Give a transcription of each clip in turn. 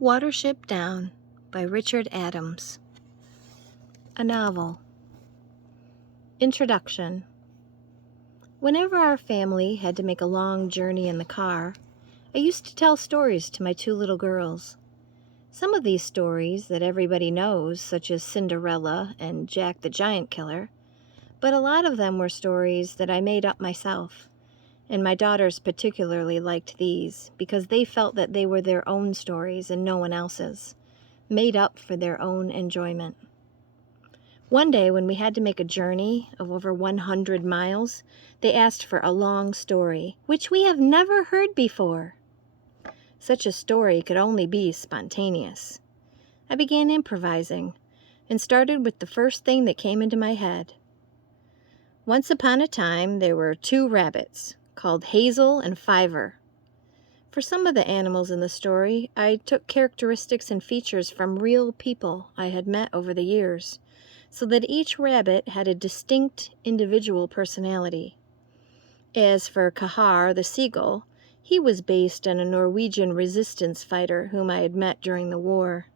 Watership Down by Richard Adams. A novel. Introduction. Whenever our family had to make a long journey in the car, I used to tell stories to my two little girls. Some of these stories that everybody knows, such as Cinderella and Jack the Giant Killer, but a lot of them were stories that I made up myself. And my daughters particularly liked these because they felt that they were their own stories and no one else's, made up for their own enjoyment. One day when we had to make a journey of over 100 miles, they asked for a long story, which we have never heard before. Such a story could only be spontaneous. I began improvising and started with the first thing that came into my head. Once upon a time, there were two rabbits called Hazel and Fiver. For some of the animals in the story, I took characteristics and features from real people I had met over the years, so that each rabbit had a distinct individual personality. As for Kahar the seagull, he was based on a Norwegian resistance fighter whom I had met during the war.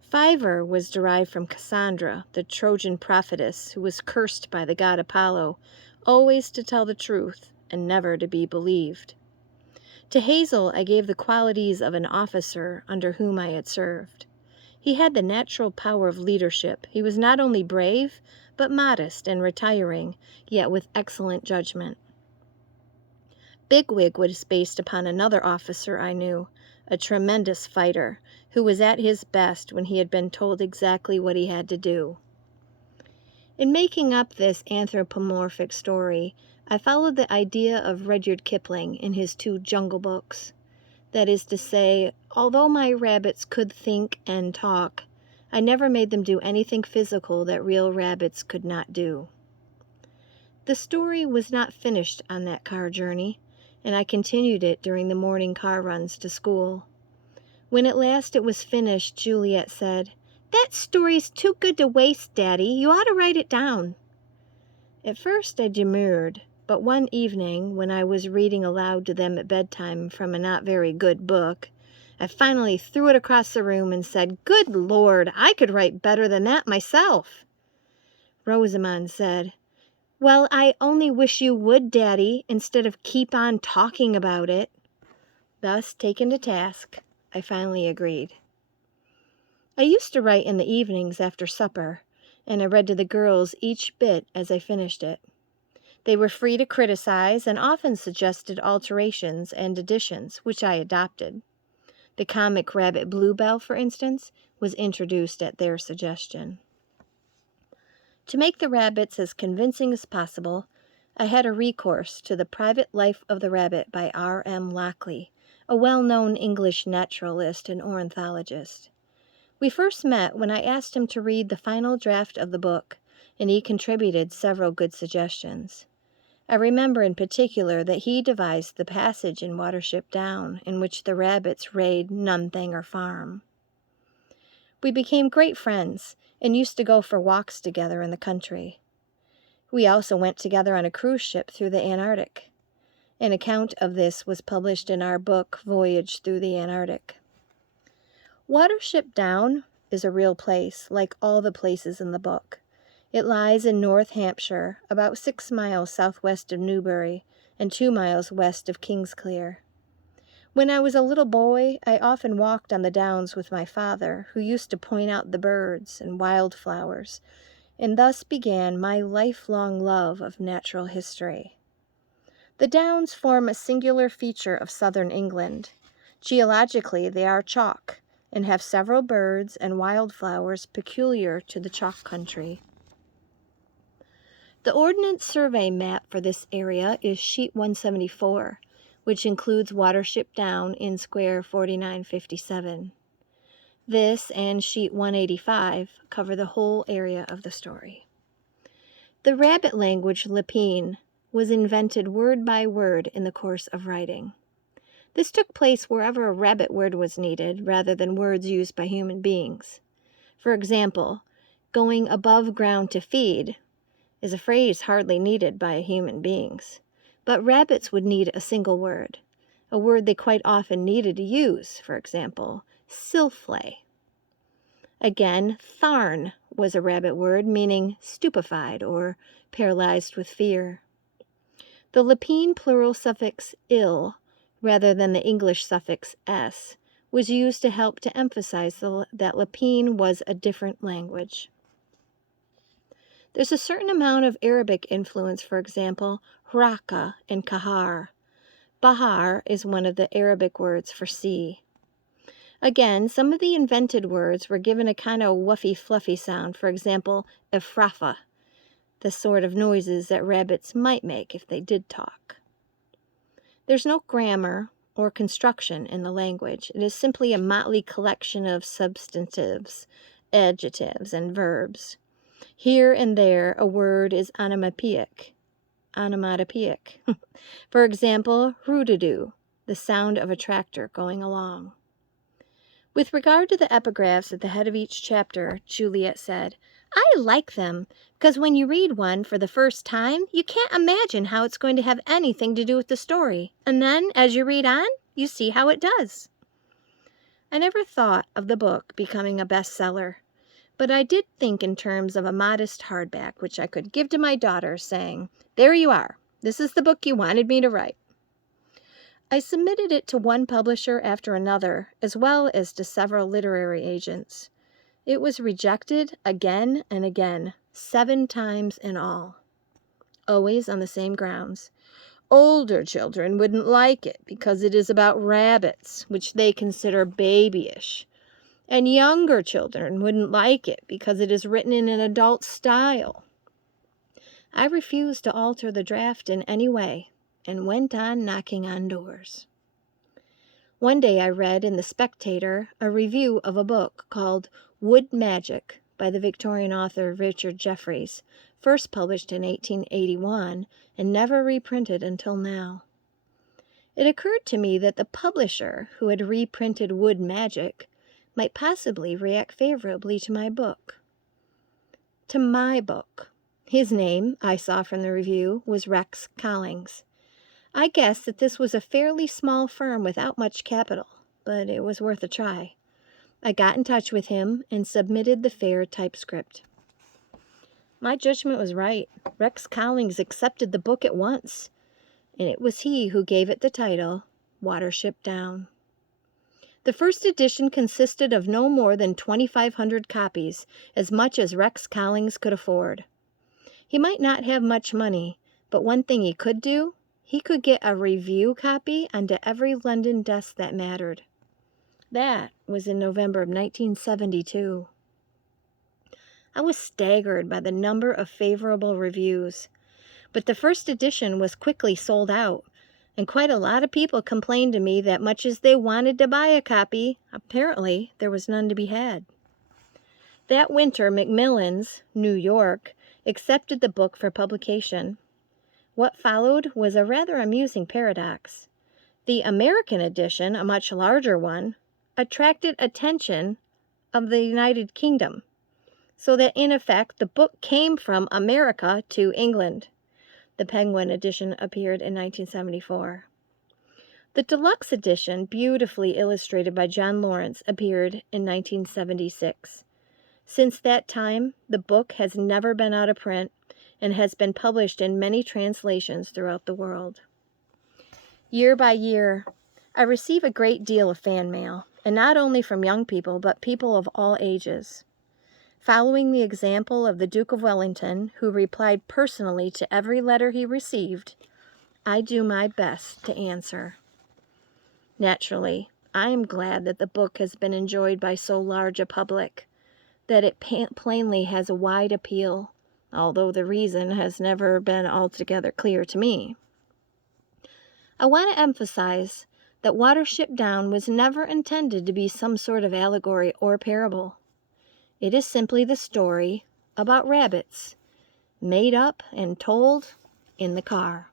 Fiver was derived from Cassandra, the Trojan prophetess who was cursed by the god Apollo, always to tell the truth and never to be believed. To Hazel I gave the qualities of an officer under whom I had served. He had the natural power of leadership. He was not only brave, but modest and retiring, yet with excellent judgment. Bigwig was based upon another officer I knew, a tremendous fighter, who was at his best when he had been told exactly what he had to do. In making up this anthropomorphic story, I followed the idea of Rudyard Kipling in his two Jungle Books. That is to say, although my rabbits could think and talk, I never made them do anything physical that real rabbits could not do. The story was not finished on that car journey, and I continued it during the morning car runs to school. When at last it was finished, Juliet said, "That story's too good to waste, Daddy. You ought to write it down." At first I demurred, but one evening, when I was reading aloud to them at bedtime from a not very good book, I finally threw it across the room and said, "Good Lord, I could write better than that myself." Rosamond said, "Well, I only wish you would, Daddy, instead of keep on talking about it." Thus, taken to task, I finally agreed. I used to write in the evenings after supper, and I read to the girls each bit as I finished it. They were free to criticize and often suggested alterations and additions, which I adopted. The comic rabbit Bluebell, for instance, was introduced at their suggestion. To make the rabbits as convincing as possible, I had a recourse to The Private Life of the Rabbit by R.M. Lockley, a well-known English naturalist and ornithologist. We first met when I asked him to read the final draft of the book, and he contributed several good suggestions. I remember in particular that he devised the passage in Watership Down in which the rabbits raid Nunthanger Farm. We became great friends and used to go for walks together in the country. We also went together on a cruise ship through the Antarctic. An account of this was published in our book, Voyage Through the Antarctic. Watership Down is a real place, like all the places in the book. It lies in North Hampshire, about 6 miles southwest of Newbury and 2 miles west of Kingsclear. When I was a little boy, I often walked on the downs with my father, who used to point out the birds and wildflowers, and thus began my lifelong love of natural history. The downs form a singular feature of southern England. Geologically, they are chalk, and have several birds and wildflowers peculiar to the chalk country. The Ordnance Survey map for this area is sheet 174, which includes Watership Down in square 4957. This and sheet 185 cover the whole area of the story. The rabbit language Lepine was invented word by word in the course of writing. This took place wherever a rabbit word was needed, rather than words used by human beings. For example, going above ground to feed is a phrase hardly needed by human beings, but rabbits would need a single word. a word they quite often needed to use, for example, silflay. Again, tharn was a rabbit word meaning stupefied or paralyzed with fear. The Lapine plural suffix il, rather than the English suffix s, was used to help to emphasize that Lapine was a different language. There's a certain amount of Arabic influence, for example, raqqa and kahar. Bahar is one of the Arabic words for sea. Again, some of the invented words were given a kind of wuffy, fluffy sound. For example, ifrafa, the sort of noises that rabbits might make if they did talk. There's no grammar or construction in the language. It is simply a motley collection of substantives, adjectives, and verbs. Here and there, a word is onomatopoeic. For example, roodadoo, the sound of a tractor going along. With regard to the epigraphs at the head of each chapter, Juliet said, I like them, because when you read one for the first time, you can't imagine how it's going to have anything to do with the story. And then, as you read on, you see how it does. I never thought of the book becoming a bestseller, but I did think in terms of a modest hardback, which I could give to my daughter, saying, there you are. This is the book you wanted me to write. I submitted it to one publisher after another, as well as to several literary agents. It was rejected again and again, 7 times in all. Always on the same grounds. Older children wouldn't like it because it is about rabbits, which they consider babyish. And younger children wouldn't like it because it is written in an adult style. I refused to alter the draft in any way, and went on knocking on doors. One day I read in The Spectator a review of a book called Wood Magic by the Victorian author Richard Jefferies, first published in 1881 and never reprinted until now. It occurred to me that the publisher who had reprinted Wood Magic might possibly react favorably to my book. His name, I saw from the review, was Rex Collings. I guessed that this was a fairly small firm without much capital, but it was worth a try. I got in touch with him and submitted the fair typescript. My judgment was right. Rex Collings accepted the book at once, and it was he who gave it the title, Watership Down. The first edition consisted of no more than 2,500 copies, as much as Rex Collings could afford. He might not have much money, but one thing he could do, he could get a review copy onto every London desk that mattered. That was in November of 1972. I was staggered by the number of favorable reviews, but the first edition was quickly sold out, and quite a lot of people complained to me that much as they wanted to buy a copy, apparently there was none to be had. That winter, Macmillan's, New York, accepted the book for publication. What followed was a rather amusing paradox. The American edition, a much larger one, attracted attention of the United Kingdom, so that in effect the book came from America to England. The Penguin edition appeared in 1974. The deluxe edition, beautifully illustrated by John Lawrence, appeared in 1976. Since that time, the book has never been out of print and has been published in many translations throughout the world. Year by year, I receive a great deal of fan mail, and not only from young people, but people of all ages. Following the example of the Duke of Wellington, who replied personally to every letter he received, I do my best to answer. Naturally, I am glad that the book has been enjoyed by so large a public, that it plainly has a wide appeal, although the reason has never been altogether clear to me. I want to emphasize that Watership Down was never intended to be some sort of allegory or parable. It is simply the story about rabbits, made up and told in the car.